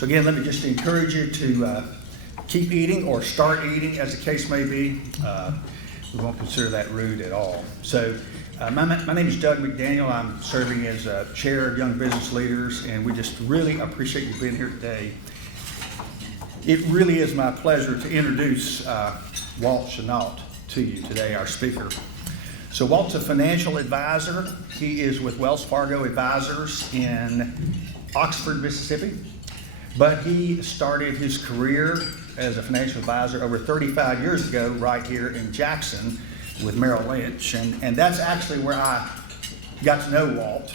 So again, let me just encourage you to keep eating or start eating, as the case may be. We won't consider that rude at all. So my name is Doug McDaniel. I'm serving as Chair of Young Business Leaders, and we just really appreciate you being here today. It really is my pleasure to introduce Walt Shinault to you today, our speaker. So Walt's a financial advisor. He is with Wells Fargo Advisors in Oxford, Mississippi. But he started his career as a financial advisor over 35 years ago right here in Jackson with Merrill Lynch. And that's actually where I got to know Walt.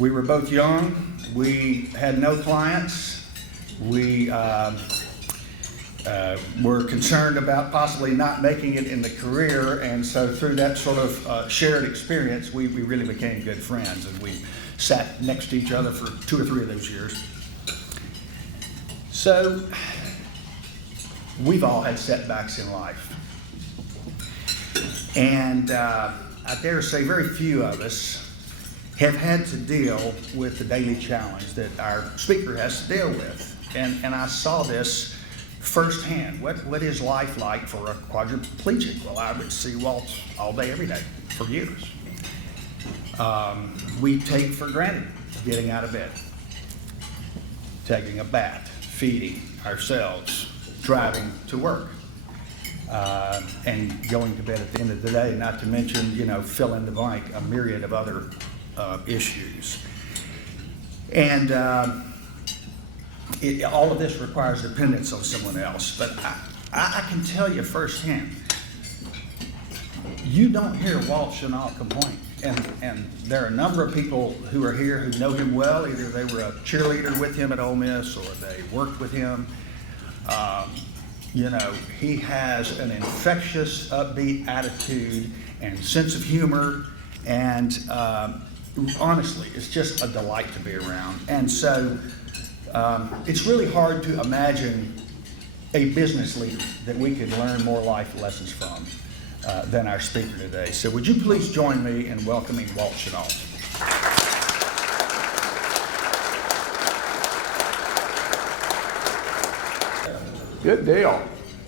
We were both young. We had no clients. We were concerned about possibly not making it in the career, and so through that sort of shared experience, we really became good friends, and we sat next to each other for 2 or 3 of those years. So we've all had setbacks in life, and I dare say very few of us have had to deal with the daily challenge that our speaker has to deal with. And I saw this firsthand. What is life like for a quadriplegic? Well, I would see Walt all day, every day, for years. We take for granted getting out of bed, taking a bath, feeding ourselves, driving to work, and going to bed at the end of the day, not to mention, fill in the blank, a myriad of other issues. And all of this requires dependence on someone else. But I can tell you firsthand, you don't hear Walt Shinault complain. And there are a number of people who are here who know him well. Either they were a cheerleader with him at Ole Miss or they worked with him. He has an infectious, upbeat attitude and sense of humor. And honestly, it's just a delight to be around. And so it's really hard to imagine a business leader that we could learn more life lessons from than our speaker today. So would you please join me in welcoming Walt Shinault. Good deal.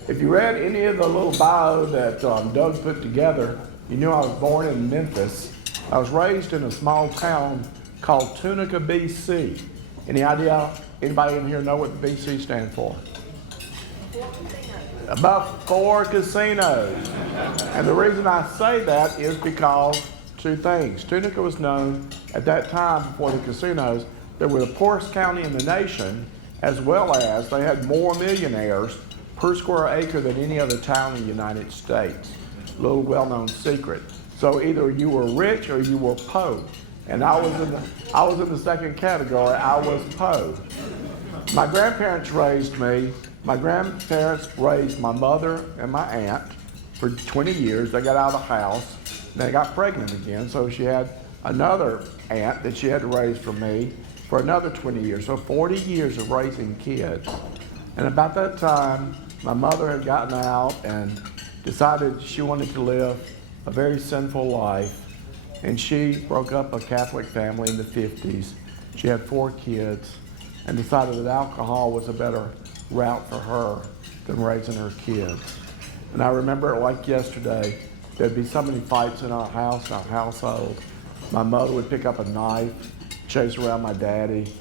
If you read any of the little bio that Doug put together, you knew I was born in Memphis. I was raised in a small town called Tunica, BC. Any idea? Anybody in here know what the BC stands for? About 4 casinos. And the reason I say that is because 2 things. Tunica was known at that time, before the casinos, they were the poorest county in the nation, as well as they had more millionaires per square acre than any other town in the United States. A little well-known secret. So either you were rich or you were poor. And I was in the second category. I was poor. My grandparents raised me. My grandparents raised my mother and my aunt for 20 years. They got out of the house. They got pregnant again, so she had another aunt that she had to raise for me for another 20 years. So 40 years of raising kids. And about that time, my mother had gotten out and decided she wanted to live a very sinful life. And she broke up a Catholic family in the 50s. She had 4 kids and decided that alcohol was a better route for her than raising her kids. And I remember it like yesterday. There'd be so many fights in our house, our household. My mother would pick up a knife, chase around my daddy.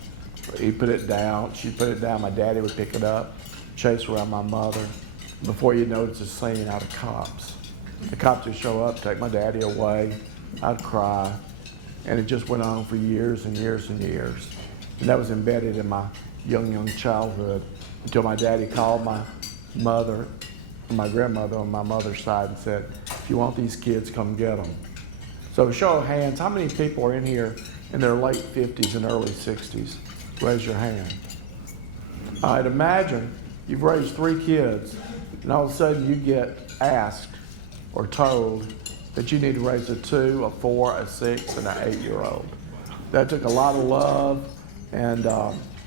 He'd put it down, she'd put it down, my daddy would pick it up, chase around my mother. Before you notice, it's a scene out of Cops. The cops would show up, take my daddy away. I'd cry, and it just went on for years and years and years. And that was embedded in my young childhood until my daddy called my mother, my grandmother on my mother's side and said, if you want these kids, come get them. So show of hands, how many people are in here in their late 50s and early 60s? Raise your hand. All right, imagine you've raised 3 kids, and all of a sudden you get asked or told that you need to raise a 2, a 4, a 6, and an 8-year-old. That took a lot of love and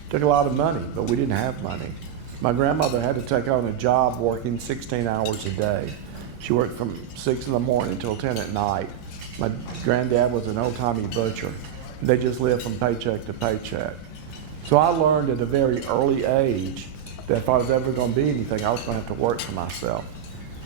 took a lot of money, but we didn't have money. My grandmother had to take on a job working 16 hours a day. She worked from 6 in the morning until 10 at night. My granddad was an old-timey butcher. They just lived from paycheck to paycheck. So I learned at a very early age that if I was ever going to be anything, I was going to have to work for myself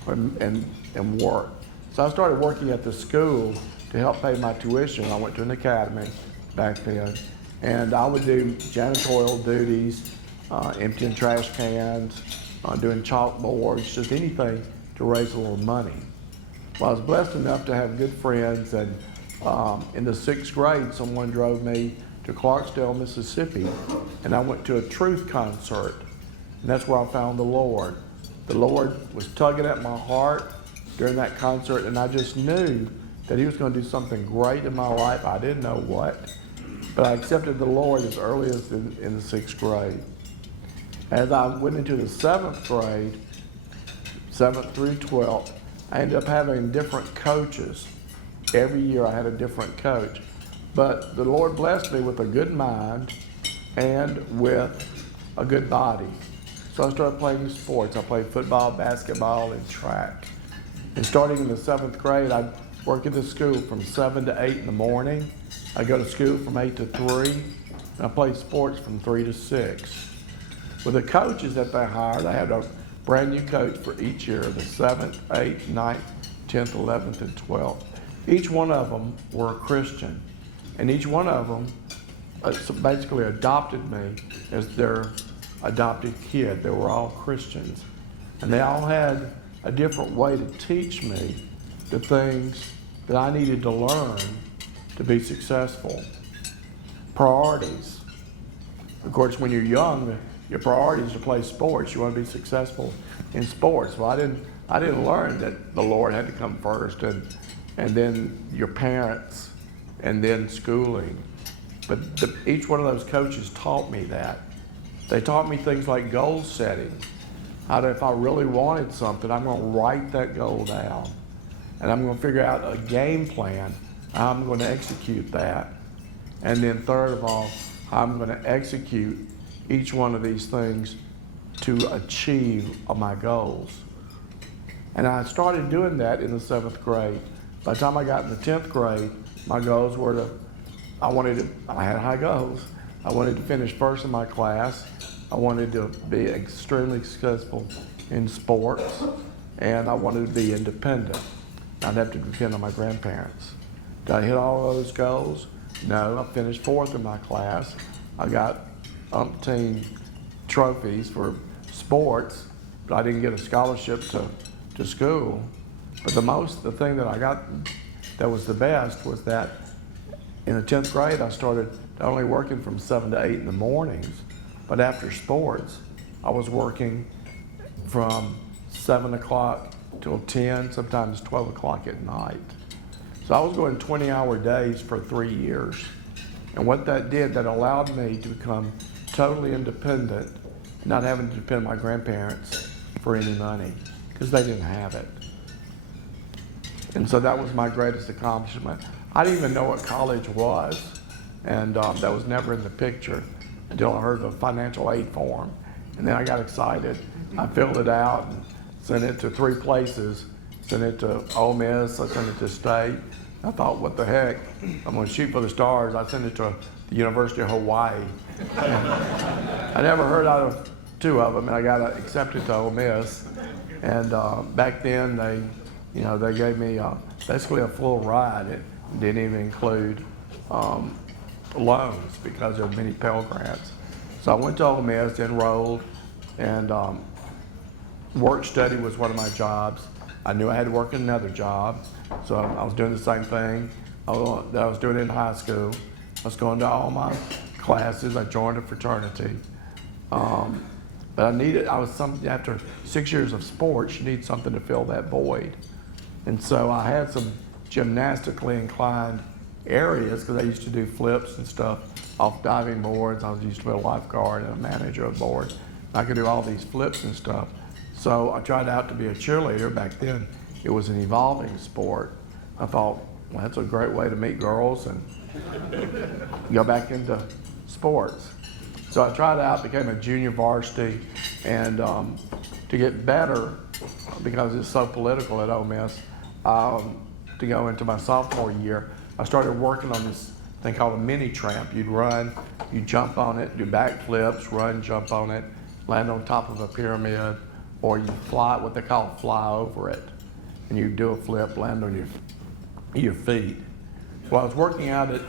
and work. So I started working at the school to help pay my tuition. I went to an academy back then, and I would do janitorial duties, emptying trash cans, doing chalkboards, just anything to raise a little money. Well, I was blessed enough to have good friends, and in the 6th grade, someone drove me to Clarksdale, Mississippi, and I went to a truth concert, and that's where I found the Lord. The Lord was tugging at my heart during that concert, and I just knew that He was going to do something great in my life. I didn't know what, but I accepted the Lord as early as in the 6th grade. As I went into the 7th grade, 7th through 12th, I ended up having different coaches. Every year I had a different coach. But the Lord blessed me with a good mind and with a good body. So I started playing sports. I played football, basketball, and track. And starting in the 7th grade, I'd work at the school from 7 to 8 in the morning. I'd go to school from 8 to 3, and I played sports from 3 to 6. With the coaches that they hired, I had a brand new coach for each year, the 7th, 8th, 9th, 10th, 11th, and 12th. Each one of them were a Christian, and each one of them basically adopted me as their adopted kid. They were all Christians, and they all had a different way to teach me the things that I needed to learn to be successful. Priorities. Of course, when you're young, your priority is to play sports. You want to be successful in sports. Well, I didn't learn that the Lord had to come first, and then your parents, and then schooling. But each one of those coaches taught me that. They taught me things like goal setting. How to, if I really wanted something, I'm going to write that goal down, and I'm going to figure out a game plan, how I'm going to execute that. And then third of all, how I'm going to execute each one of these things to achieve my goals. And I started doing that in the 7th grade. By the time I got in the 10th grade, my goals were I had high goals. I wanted to finish first in my class. I wanted to be extremely successful in sports, and I wanted to be independent. I'd have to depend on my grandparents. Did I hit all those goals? No, I finished 4th in my class. I got umpteen trophies for sports, but I didn't get a scholarship to school. But the thing that I got that was the best was that in the 10th grade, I started not only working from 7 to 8 in the mornings, but after sports, I was working from 7 o'clock till 10, sometimes 12 o'clock at night. So I was going 20-hour days for 3 years. And what that did, that allowed me to become totally independent, not having to depend on my grandparents for any money, because they didn't have it. And so that was my greatest accomplishment. I didn't even know what college was, and that was never in the picture until I heard the financial aid form. And then I got excited. I filled it out and sent it to 3 places. Sent it to Ole Miss, I sent it to State. I thought, what the heck, I'm gonna shoot for the stars. I sent it to the University of Hawaii. I never heard out of 2 of them, and I got accepted to Ole Miss. And back then, they gave me basically a full ride. It didn't even include loans because there were many Pell Grants. So I went to Ole Miss, enrolled, and work-study was one of my jobs. I knew I had to work in another job, so I was doing the same thing that I was doing in high school. I was going to all my classes. I joined a fraternity. But after 6 years of sports, you need something to fill that void. And so I had some gymnastically inclined areas because I used to do flips and stuff off diving boards. I used to be a lifeguard and a manager of board. I could do all these flips and stuff. So I tried out to be a cheerleader. Back then, it was an evolving sport. I thought, well, that's a great way to meet girls and go back into sports. So I tried out, became a junior varsity, and to get better, because it's so political at Ole Miss, to go into my sophomore year, I started working on this thing called a mini tramp. You'd run, you'd jump on it, do backflips, run, jump on it, land on top of a pyramid, or you fly, what they call fly over it. And you do a flip, land on your feet. Well, I was working out at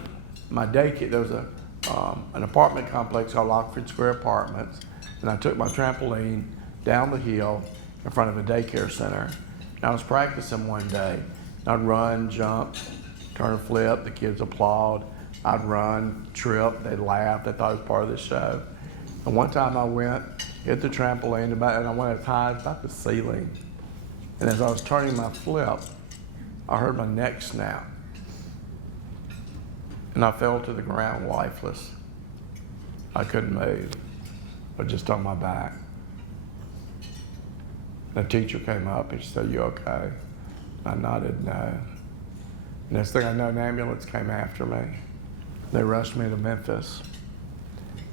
my daycare. There was an apartment complex called Lockford Square Apartments, and I took my trampoline down the hill in front of a daycare center. And I was practicing one day. I'd run, jump, turn a flip, the kids applaud. I'd run, trip, they'd laugh, they thought it was part of the show. And one time I went, hit the trampoline, and I went as high as about the ceiling. And as I was turning my flip, I heard my neck snap. And I fell to the ground lifeless. I couldn't move, but just on my back. The teacher came up and she said, "You okay?" I nodded no. Next thing I know, an ambulance came after me. They rushed me to Memphis.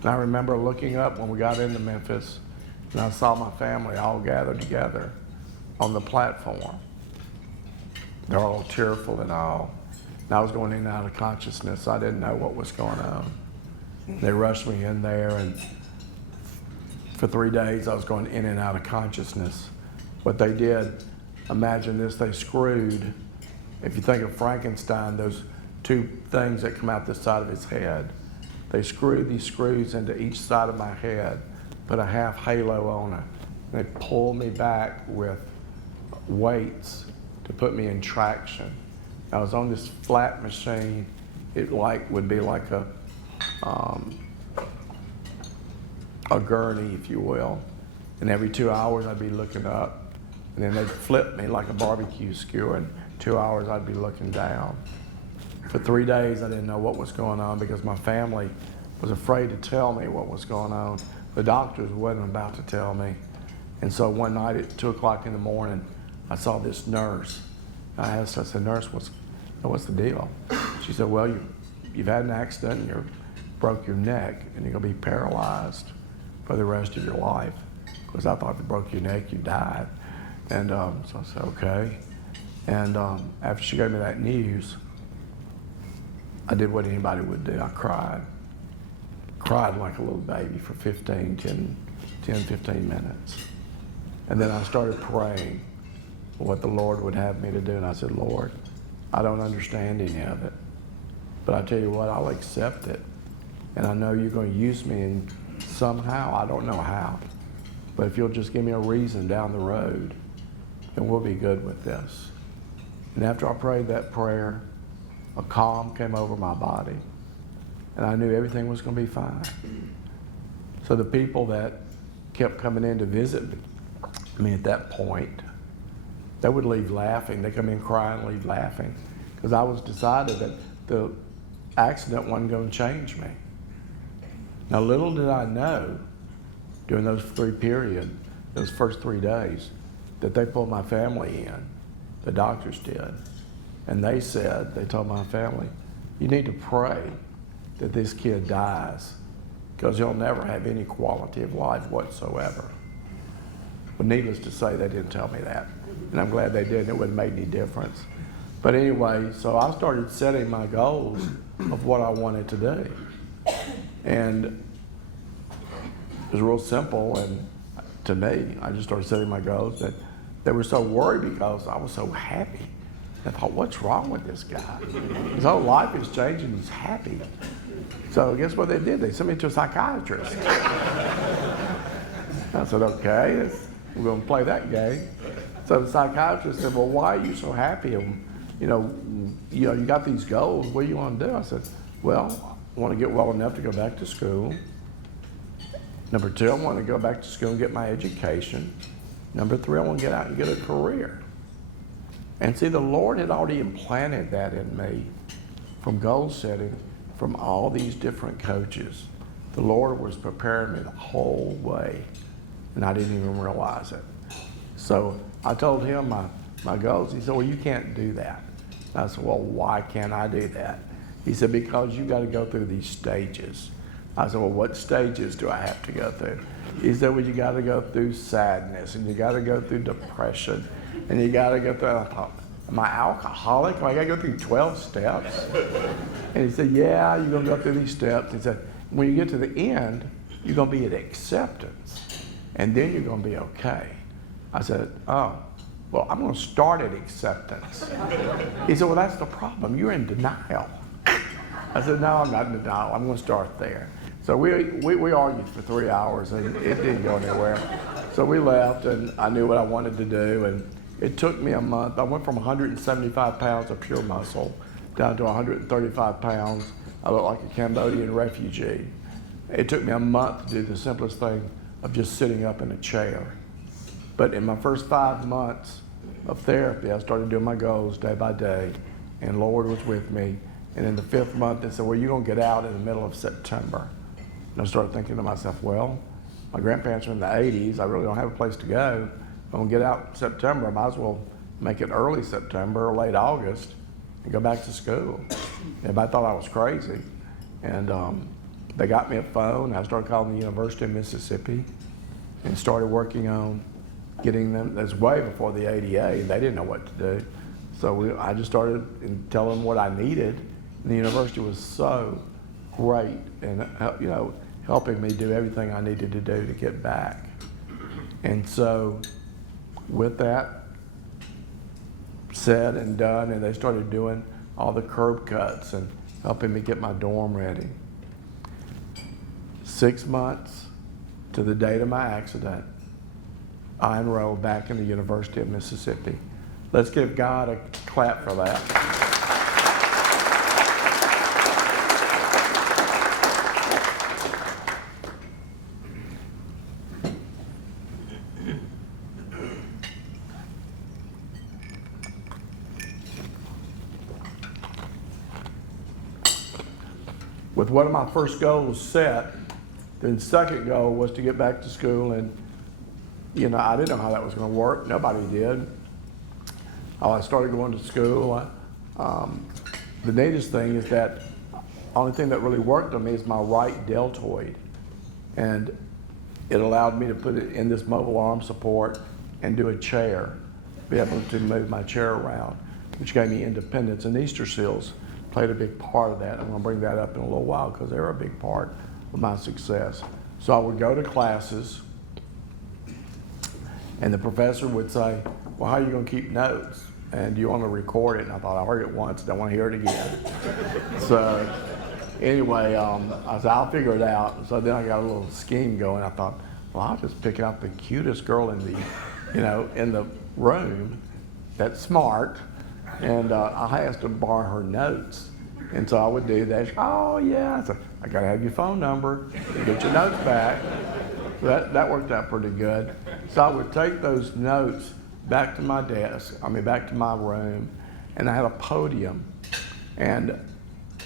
And I remember looking up when we got into Memphis, and I saw my family all gathered together on the platform. They're all tearful and all. And I was going in and out of consciousness. So I didn't know what was going on. They rushed me in there, and for 3 days I was going in and out of consciousness. What they did, imagine this, they screwed, if you think of Frankenstein, those two things that come out the side of his head. They screwed these screws into each side of my head, put a half halo on it. They pulled me back with weights to put me in traction. I was on this flat machine. It would be like a gurney, if you will. And every 2 hours I'd be looking up, and then they'd flip me like a barbecue skewer. And 2 hours I'd be looking down. For 3 days I didn't know what was going on because my family was afraid to tell me what was going on. The doctors wasn't about to tell me. And so one night at 2 o'clock in the morning, I saw this nurse. I asked her, I said, "Nurse, what's the deal?" She said, "Well, you've had an accident and you broke your neck and you're gonna be paralyzed for the rest of your life." Because I thought if you broke your neck, you died. And so I said, okay. And after she gave me that news, I did what anybody would do. I cried. Cried like a little baby for 10, 15 minutes. And then I started praying for what the Lord would have me to do. And I said, "Lord, I don't understand any of it. But I tell you what, I'll accept it. And I know you're going to use me in somehow. I don't know how. But if you'll just give me a reason down the road, then we'll be good with this." And after I prayed that prayer, a calm came over my body. And I knew everything was going to be fine. So the people that kept coming in to visit me at that point, they would leave laughing. They come in crying, leave laughing. Because I was decided that the accident wasn't going to change me. Now, little did I know during those first 3 days, that they pulled my family in. The doctors did. And they told my family, "You need to pray that this kid dies because he'll never have any quality of life whatsoever." But needless to say, they didn't tell me that. And I'm glad they didn't. It wouldn't make any difference. But anyway, so I started setting my goals of what I wanted to do. And it was real simple, and to me, I just started setting my goals that they were so worried because I was so happy. I thought, what's wrong with this guy? His whole life is changing, he's happy. So guess what they did? They sent me to a psychiatrist. I said, okay, we're going to play that game. So the psychiatrist said, well, why are you so happy? And, you got these goals, what do you want to do? I said, well, I want to get well enough to go back to school. Number 2, I want to go back to school and get my education. Number 3, I want to get out and get a career. And see, the Lord had already implanted that in me from goal setting, from all these different coaches. The Lord was preparing me the whole way, and I didn't even realize it. So I told him my goals. He said, well, you can't do that. I said, well, why can't I do that? He said, because you got to go through these stages. I said, well, what stages do I have to go through? He said, well, you got to go through sadness, and you got to go through depression, and you got to go through, I thought, am I alcoholic? I gotta go through 12 steps? And he said, yeah, you're gonna go through these steps. He said, when you get to the end, you're gonna be at acceptance, and then you're gonna be okay. I said, oh, well, I'm gonna start at acceptance. He said, well, that's the problem. You're in denial. I said, no, I'm not in denial. I'm gonna start there. So we argued for 3 hours, and it didn't go anywhere. So we left, and I knew what I wanted to do, and it took me a month. I went from 175 pounds of pure muscle down to 135 pounds. I looked like a Cambodian refugee. It took me a month to do the simplest thing of just sitting up in a chair. But in my first 5 months of therapy, I started doing my goals day by day, and Lord was with me. And in the 5th month, they said, well, you're gonna get out in the middle of September. And I started thinking to myself, well, my grandparents are in the 80s. I really don't have a place to go. If I'm gonna get out in September, I might as well make it early September or late August and go back to school. Everybody thought I was crazy. And they got me a phone. I started calling the University of Mississippi and started working on getting them. That's way before the ADA. They didn't know what to do. So I just started telling them what I needed. And the university was so great and, helping me do everything I needed to do to get back. And so with that said and done, and they started doing all the curb cuts and helping me get my dorm ready. 6 months to the date of my accident, I enrolled back in the University of Mississippi. Let's give God a clap for that. With one of my first goals set, the second goal was to get back to school, and I didn't know how that was going to work. Nobody did. I started going to school. The neatest thing is that only thing that really worked on me is my right deltoid, and it allowed me to put it in this mobile arm support and do a chair, be able to move my chair around, which gave me independence. And Easter seals played a big part of that. I'm going to bring that up in a little while because they were a big part of my success. So I would go to classes, and the professor would say, well, how are you going to keep notes? And do you want to record it? And I thought, I heard it once, don't want to hear it again. So anyway, I said, I'll figure it out. So then I got a little scheme going. I thought, well, I'll just pick out the cutest girl in the room that's smart, and I asked her to borrow her notes. And so I would do that. Oh, yeah. I said, I got to have your phone number to get your notes back. So that worked out pretty good. So I would take those notes back to my desk, back to my room, and I had a podium. And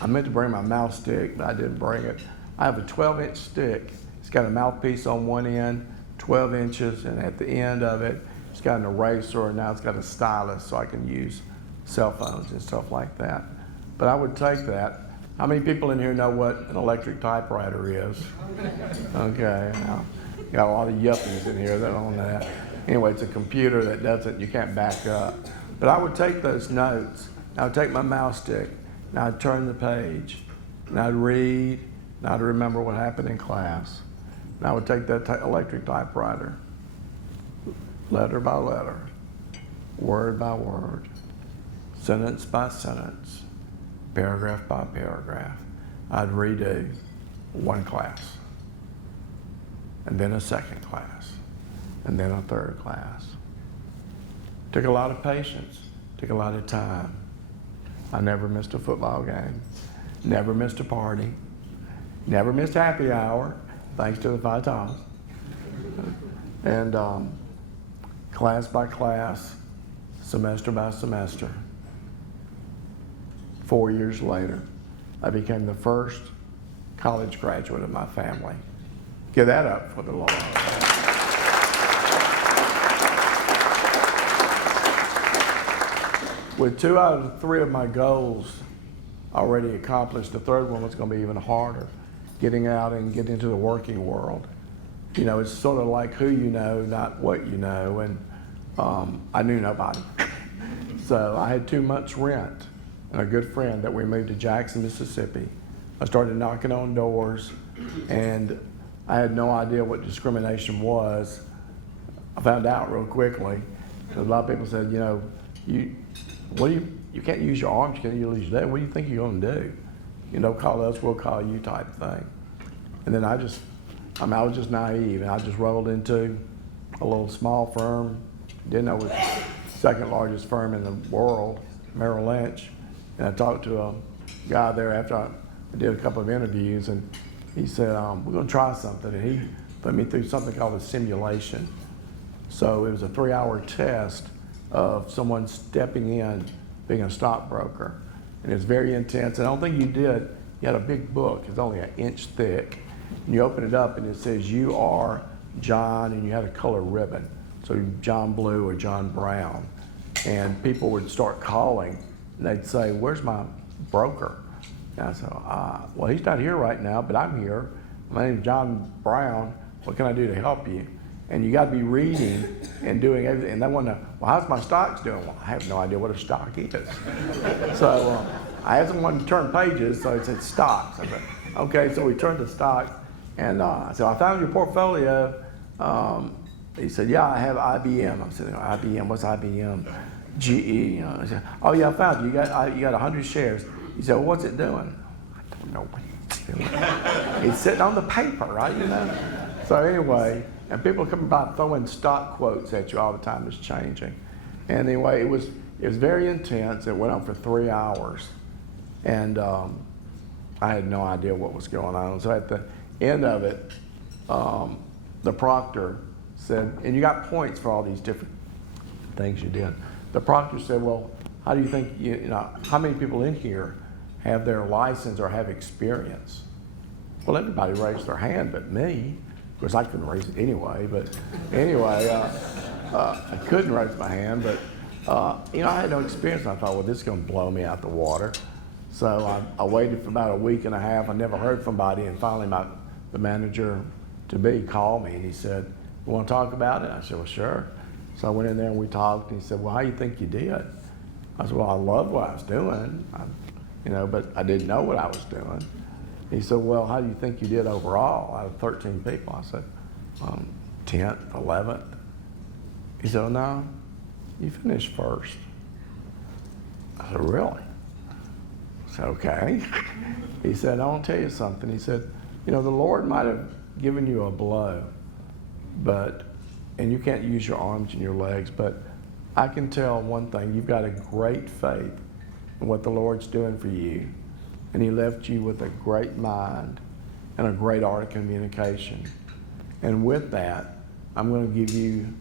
I meant to bring my mouse stick, but I didn't bring it. I have a 12-inch stick. It's got a mouthpiece on one end, 12 inches, and at the end of it, it's got an eraser, and now it's got a stylus so I can use cell phones and stuff like that. But I would take that. How many people in here know what an electric typewriter is? Okay, now, got a lot of yuppies in here that don't know that. Anyway, it's a computer that you can't back up. But I would take those notes, and I would take my mouse stick, and I'd turn the page, and I'd read, and I'd remember what happened in class. And I would take that electric typewriter, letter by letter, word by word, sentence by sentence, paragraph by paragraph. I'd redo one class, and then a second class, and then a third class. Took a lot of patience, took a lot of time. I never missed a football game, never missed a party, never missed happy hour, thanks to the Vitals. And class by class, semester by semester. 4 years later, I became the first college graduate of my family. Give that up for the Lord. With 2 out of 3 of my goals already accomplished, the third one was going to be even harder, getting out and getting into the working world. It's sort of like who you know, not what you know, and I knew nobody. So I had 2 months rent and a good friend that we moved to Jackson, Mississippi. I started knocking on doors, and I had no idea what discrimination was. I found out real quickly. A lot of people said, you can't use your arms, you can't use your legs. What do you think you're going to do? Call us, we'll call you type thing. And then I was just naive, and I just rolled into a little small firm. Didn't know it was the second largest firm in the world, Merrill Lynch. And I talked to a guy there after I did a couple of interviews, and he said, we're going to try something. And he put me through something called a simulation. So it was a 3-hour test of someone stepping in, being a stockbroker. And it's very intense. And I don't think you did. You had a big book. It's only an inch thick. And you open it up, and it says, you are John, and you had a color ribbon. So John Blue or John Brown. And people would start calling, and they'd say, where's my broker? And I said, well, he's not here right now, but I'm here. My name's John Brown. What can I do to help you? And you got to be reading and doing everything. And they want to, well, how's my stocks doing? Well, I have no idea what a stock is. So I had someone turn pages, so it said stocks. I said, okay, so we turned to stocks. And I said, I found your portfolio. He said, yeah, I have IBM. I said, IBM, what's IBM? GE. I said, oh yeah, I found you. You got 100 shares. He said, well, what's it doing? I don't know what it's doing. It's sitting on the paper, right? So anyway, and people come by throwing stock quotes at you all the time. It's changing. And anyway, it was very intense. It went on for 3 hours, and I had no idea what was going on. So at the end of it, the proctor said, and you got points for all these different things you did. The proctor said, well, how do you think, how many people in here have their license or have experience? Well, everybody raised their hand but me. Of course, I couldn't raise it anyway, but anyway, I couldn't raise my hand, but I had no experience, and I thought, well, this is going to blow me out the water. So I waited for about a week and a half. I never heard from anybody, and finally the manager-to-be called me, and he said, you want to talk about it? I said, well, sure. So I went in there, and we talked, and he said, well, how do you think you did? I said, well, I loved what I was doing, but I didn't know what I was doing. He said, well, how do you think you did overall out of 13 people? I said, 10th, 11th. He said, oh, no, you finished first. I said, really? I said, okay. He said, I want to tell you something. He said, the Lord might have given you a blow, and you can't use your arms and your legs, but I can tell one thing. You've got a great faith in what the Lord's doing for you. And he left you with a great mind and a great art of communication. And with that, I'm going to give you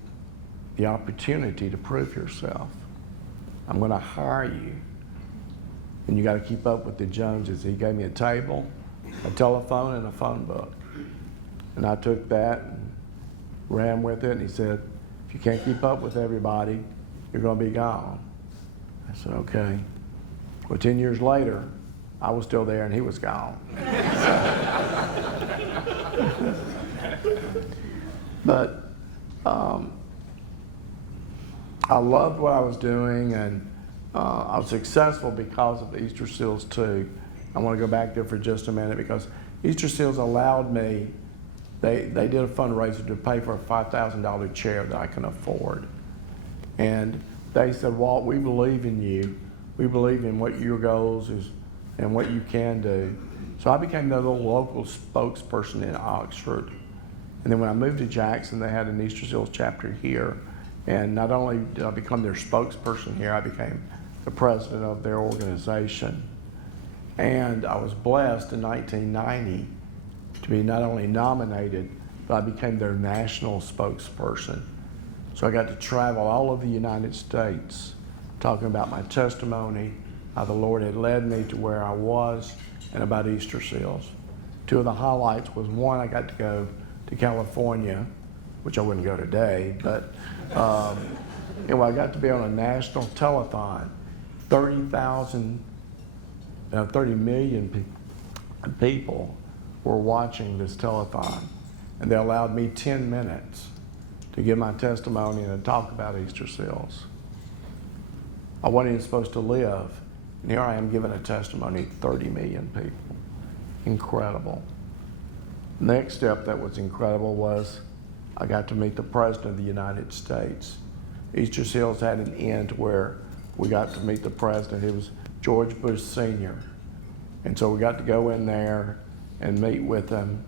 the opportunity to prove yourself. I'm going to hire you. And you got to keep up with the Joneses. He gave me a table, a telephone, and a phone book. And I took that and ran with it. And he said, if you can't keep up with everybody, you're going to be gone. I said, okay. Well, 10 years later, I was still there and he was gone. But I loved what I was doing, and I was successful because of the Easter Seals too. I want to go back there for just a minute because Easter Seals allowed me, they did a fundraiser to pay for a $5,000 chair that I can afford. And they said, Walt, we believe in you. We believe in what your goals is and what you can do. So I became the little local spokesperson in Oxford. And then when I moved to Jackson, they had an Easter Seals chapter here. And not only did I become their spokesperson here, I became the president of their organization. And I was blessed in 1990 to be not only nominated, but I became their national spokesperson. So I got to travel all over the United States talking about my testimony, how the Lord had led me to where I was, and about Easter Seals. Two of the highlights was, one, I got to go to California, which I wouldn't go today, but anyway, I got to be on a national telethon. 30 million people were watching this telethon, and they allowed me 10 minutes to give my testimony and to talk about Easter Seals. I wasn't even supposed to live. And here I am giving a testimony to 30 million people. Incredible. Next step that was incredible was I got to meet the President of the United States. Easter Seals had an end where we got to meet the President. It was George Bush Sr. And so we got to go in there and meet with him.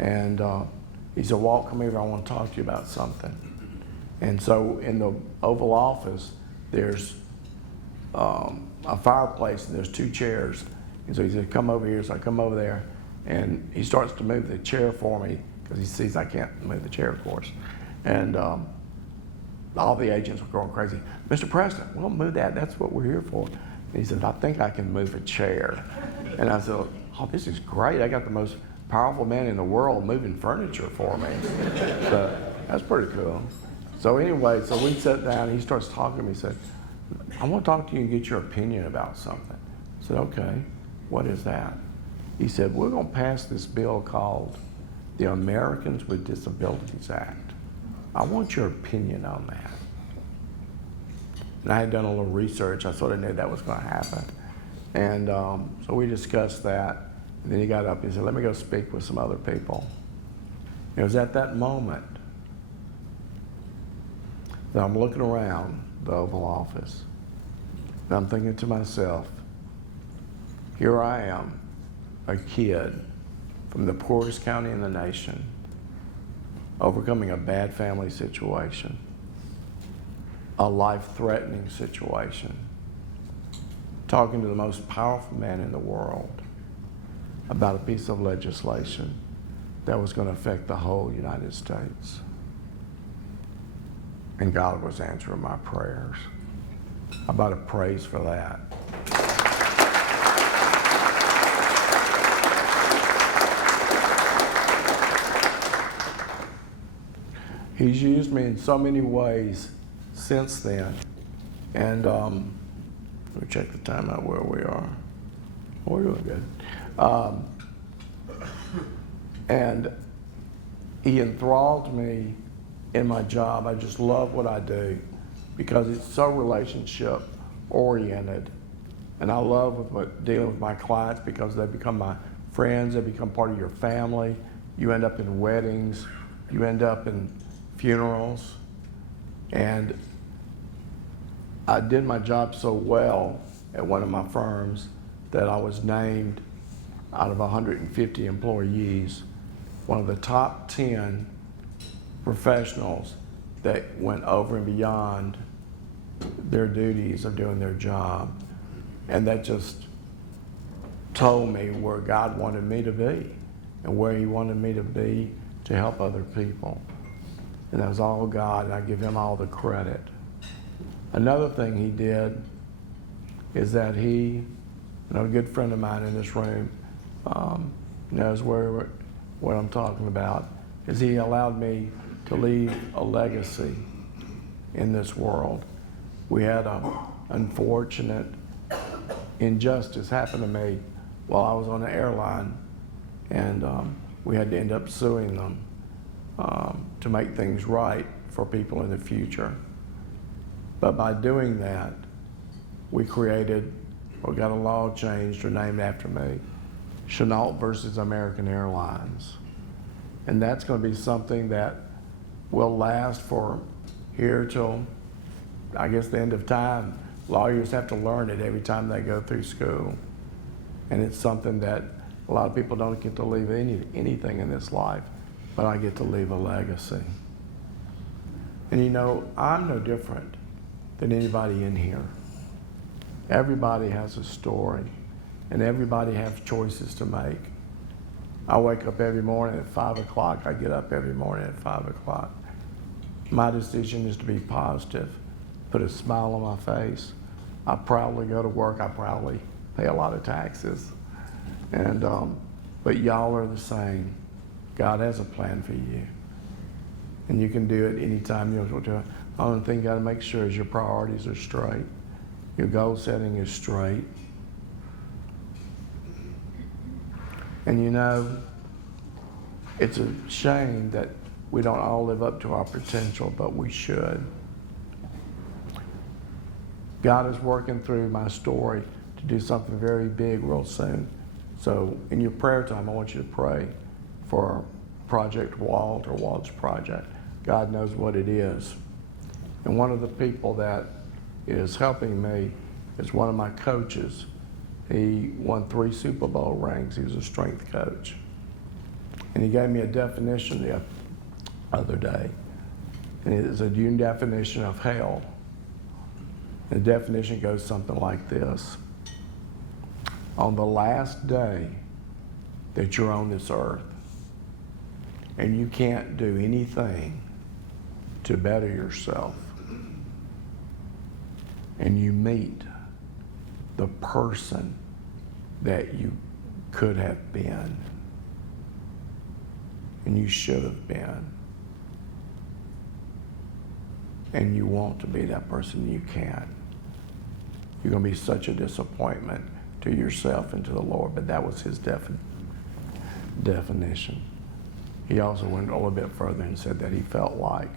And he said, Walt, come here, I want to talk to you about something. And so in the Oval Office, there's a fireplace and there's 2 chairs. And so he said, come over here. So I come over there and he starts to move the chair for me because he sees I can't move the chair, of course. And all the agents were going crazy. Mr. President, we'll move that. That's what we're here for. And he said, I think I can move a chair. And I said, oh, this is great. I got the most powerful man in the world moving furniture for me. So that's pretty cool. So anyway, so we sat down and he starts talking to me. He said, I want to talk to you and get your opinion about something. I said, okay, what is that? He said, we're going to pass this bill called the Americans with Disabilities Act. I want your opinion on that. And I had done a little research. I sort of knew that was going to happen. And so we discussed that. And then he got up and he said, let me go speak with some other people. It was at that moment that I'm looking around the Oval Office. And I'm thinking to myself, here I am, a kid from the poorest county in the nation, overcoming a bad family situation, a life-threatening situation, talking to the most powerful man in the world about a piece of legislation that was going to affect the whole United States. And God was answering my prayers. I bought a praise for that. He's used me in so many ways since then. And let me check the time out where we are. We're doing good. And he enthralled me in my job. I just love what I do because it's so relationship oriented. And I love dealing with my clients because they become my friends, they become part of your family. You end up in weddings, you end up in funerals. And I did my job so well at one of my firms that I was named out of 150 employees, one of the top 10 professionals that went over and beyond their duties of doing their job. And that just told me where God wanted me to be and where he wanted me to be to help other people. And that was all God, and I give him all the credit. Another thing he did is that he, a good friend of mine in this room knows what I'm talking about, is he allowed me to leave a legacy in this world. We had an unfortunate injustice happen to me while I was on the airline, and we had to end up suing them to make things right for people in the future. But by doing that, we got a law changed or named after me, Shinault versus American Airlines. And that's going to be something that will last for here till, I guess, the end of time. Lawyers have to learn it every time they go through school. And it's something that a lot of people don't get to leave anything in this life, but I get to leave a legacy. And I'm no different than anybody in here. Everybody has a story, and everybody has choices to make. I wake up every morning at 5 o'clock. I get up every morning at 5 o'clock. My decision is to be positive, put a smile on my face. I proudly go to work. I proudly pay a lot of taxes. And but y'all are the same. God has a plan for you. And you can do it anytime you want to. The only thing you got to make sure is your priorities are straight. Your goal setting is straight. And it's a shame that we don't all live up to our potential, but we should. God is working through my story to do something very big real soon. So in your prayer time, I want you to pray for Project Walt or Walt's project. God knows what it is. And one of the people that is helping me is one of my coaches. He won 3 Super Bowl rings. He was a strength coach. And he gave me a definition the other day. And it is a new definition of hell. The definition goes something like this. On the last day that you're on this earth, and you can't do anything to better yourself, and you meet the person that you could have been, and you should have been, and you want to be that person, you can't. You're going to be such a disappointment to yourself and to the Lord. But that was his definition. He also went a little bit further and said that he felt like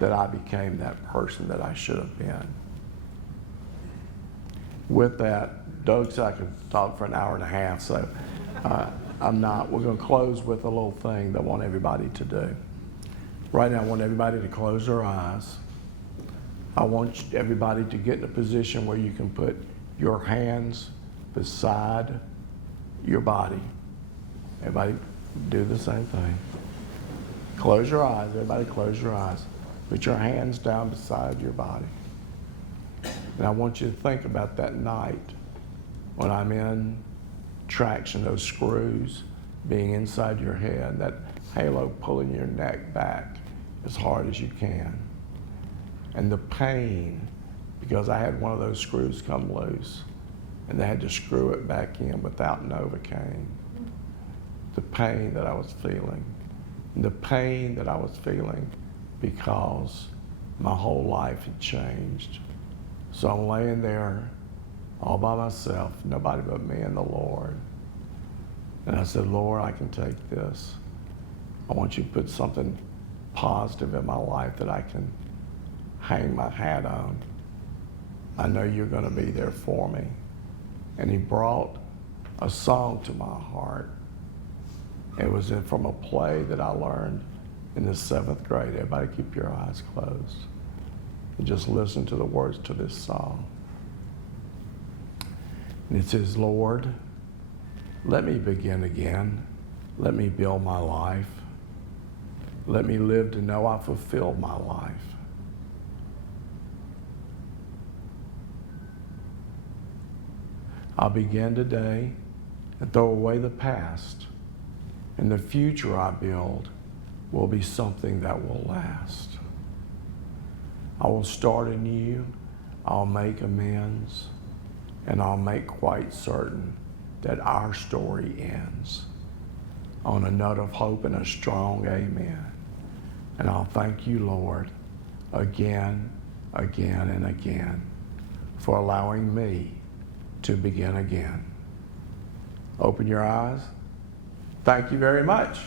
that I became that person that I should have been. With that, Doug said I could talk for an hour and a half, so I'm not. We're going to close with a little thing that I want everybody to do. Right now, I want everybody to close their eyes. I want everybody to get in a position where you can put your hands beside your body. Everybody do the same thing. Close your eyes. Everybody close your eyes. Put your hands down beside your body. And I want you to think about that night when I'm in traction, those screws being inside your head, that halo pulling your neck back as hard as you can. And the pain, because I had one of those screws come loose and they had to screw it back in without Novocaine. The pain that I was feeling. And the pain that I was feeling because my whole life had changed. So I'm laying there all by myself, nobody but me and the Lord. And I said, Lord, I can take this. I want you to put something positive in my life that I can hang my hat on. I know you're going to be there for me. And he brought a song to my heart. It was from a play that I learned in the 7th grade. Everybody keep your eyes closed and just listen to the words to this song. And it says, Lord, let me begin again. Let me build my life. Let me live to know I fulfilled my life. I'll begin today and throw away the past, and the future I build will be something that will last. I will start anew, I'll make amends, and I'll make quite certain that our story ends on a note of hope and a strong amen. And I'll thank you, Lord, again, again, and again for allowing me to begin again. Open your eyes. Thank you very much.